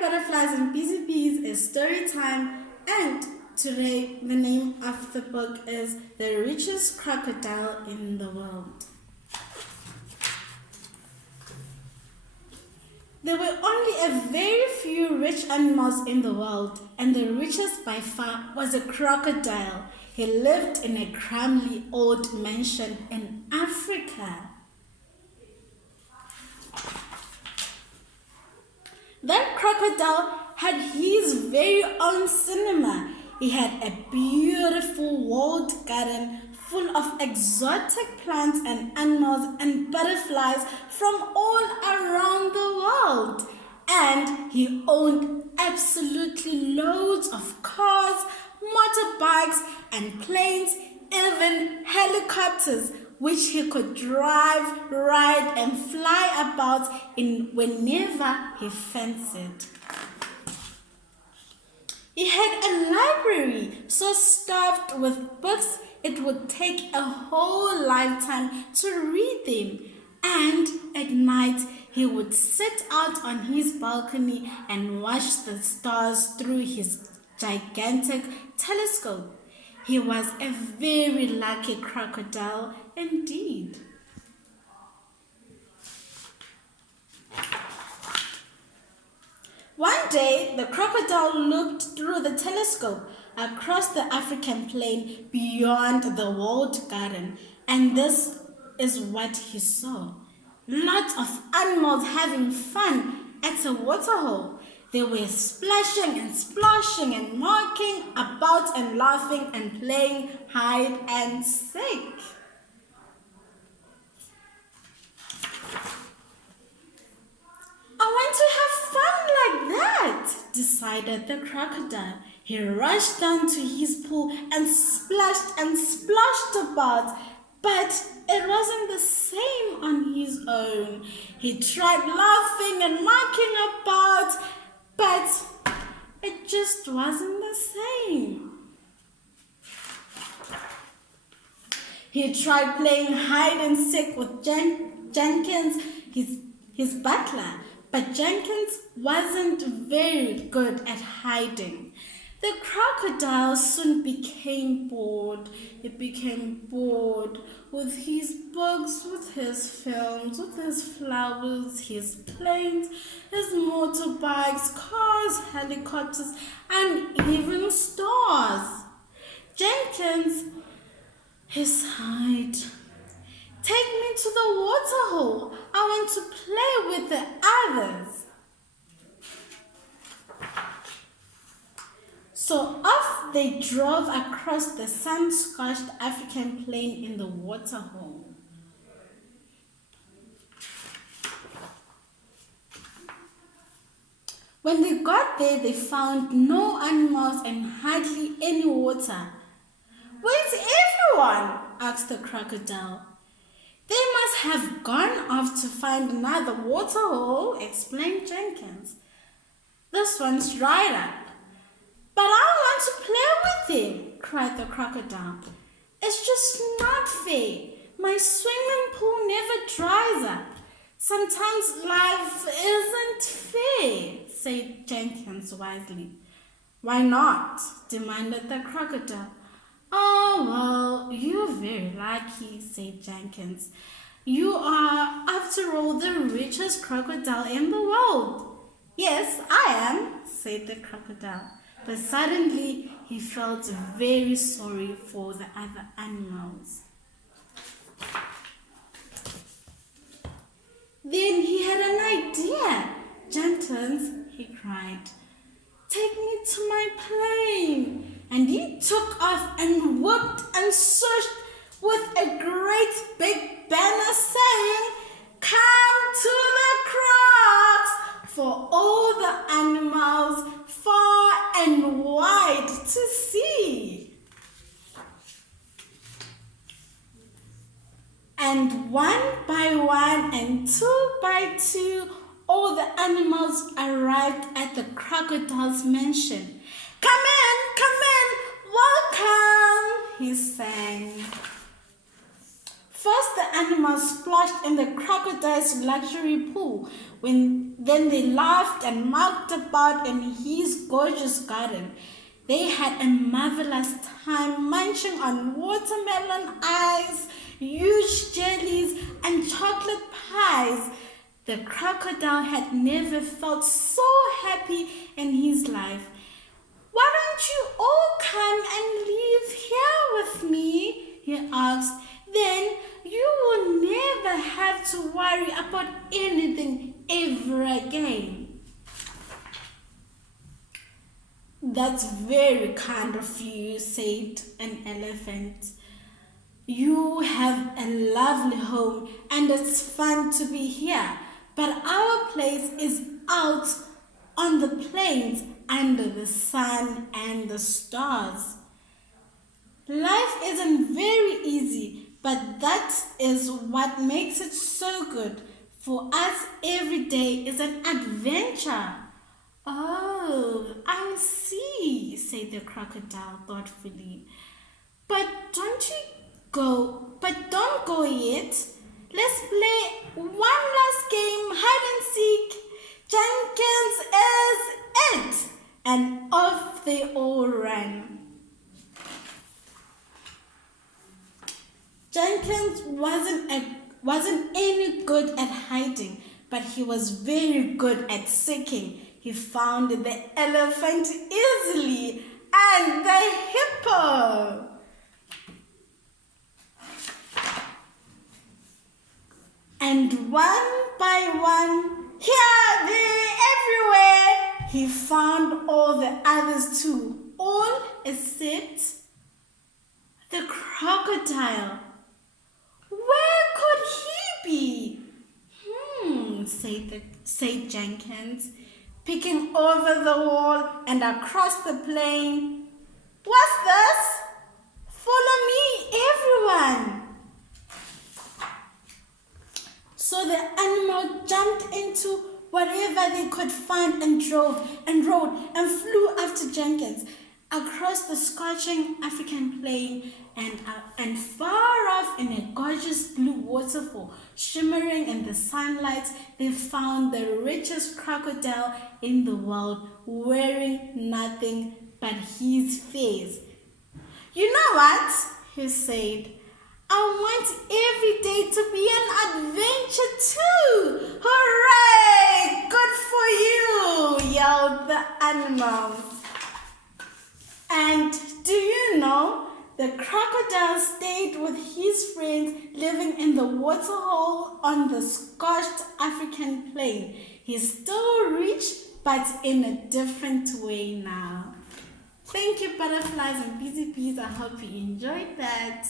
butterflies and busy bees is story time, and today the name of the book is The Richest Crocodile in the World. There were only a very few rich animals in the world, and the richest by far was a crocodile. He lived in a crumbly old mansion in Africa. That crocodile had his very own cinema. He had a beautiful walled garden full of exotic plants and animals and butterflies from all around the world. And he owned absolutely loads of cars, motorbikes, and planes, even helicopters, which he could drive, ride, and fly about in whenever he fancied. He had a library so stuffed with books it would take a whole lifetime to read them. And at night, he would sit out on his balcony and watch the stars through his gigantic telescope. He was a very lucky crocodile indeed. One day, the crocodile looked through the telescope across the African plain beyond the walled garden, and this is what he saw. Lots of animals having fun at a waterhole. They were splashing and splashing and knocking about and laughing and playing hide and seek. I want to have fun like that, decided the crocodile. He rushed down to his pool and splashed about, but it wasn't the same on his own. He tried laughing and knocking about, but it just wasn't the same. He tried playing hide and seek with Jenkins, his butler, but Jenkins wasn't very good at hiding. The crocodile soon became bored. He became bored with his books, with his films, with his flowers, his planes, his motorbikes, cars, helicopters, and even stars. Jenkins, he sighed. Take me to the waterhole. I want to play with the others. So off they drove across the sun-scorched African plain in the waterhole. When they got there, they found no animals and hardly any water. Where's everyone? Asked the crocodile. They must have gone off to find another waterhole, explained Jenkins. This one's dried up. But I want to play with him, cried the crocodile. It's just not fair. My swimming pool never dries up. Sometimes life isn't fair, said Jenkins wisely. Why not? Demanded the crocodile. Oh, well, you're very lucky, said Jenkins. You are, after all, the richest crocodile in the world. Yes, I am, said the crocodile. But suddenly he felt very sorry for the other animals. Then he had an idea. Jenkins, he cried, take me to my plane. And he took off and whooped and surged with a great big banner saying, come to the crocs, for all the animals far and wide to see. And one by one and two by two, all the animals arrived at the crocodile's mansion. Come in, welcome, he sang. First, the animals splashed in the crocodile's luxury pool. Then they laughed and mocked about in his gorgeous garden. They had a marvelous time munching on watermelon ice, huge jellies, and chocolate pies. The crocodile had never felt so happy in his life. "Why don't you all come and live here with me?" he asked. "Then you will never have to worry about anything ever again." "That's very kind of you," said an elephant. "You have a lovely home and it's fun to be here, but our place is out on the plains under the sun and the stars. Life isn't very easy, but that is what makes it so good. For us, every day is an adventure." "Oh, I see," said the crocodile thoughtfully. But don't go yet. Let's play one last game, hide and seek. Jenkins is it." And off they all ran. Jenkins wasn't any good at hiding, but he was very good at seeking. He found the elephant easily and the hippo. And one by one, here, there, everywhere, he found all the others too, all except the crocodile. "Where could he be?" said Jenkins, peeking over the wall and across the plain. "What's this? Follow me, everyone." So the animal jumped into whatever they could find and rode and flew after Jenkins across the scorching African plain and far off in a gorgeous blue waterfall shimmering in the sunlight. They found the richest crocodile in the world, wearing nothing but his face. "You know what?" he said. "I want every day to be an adventure too." "Hooray! Good for you!" yelled the animals. And do you know, the crocodile stayed with his friends living in the waterhole on the scorched African plain. He's still rich, but in a different way now. Thank you, butterflies and busy bees. I hope you enjoyed that.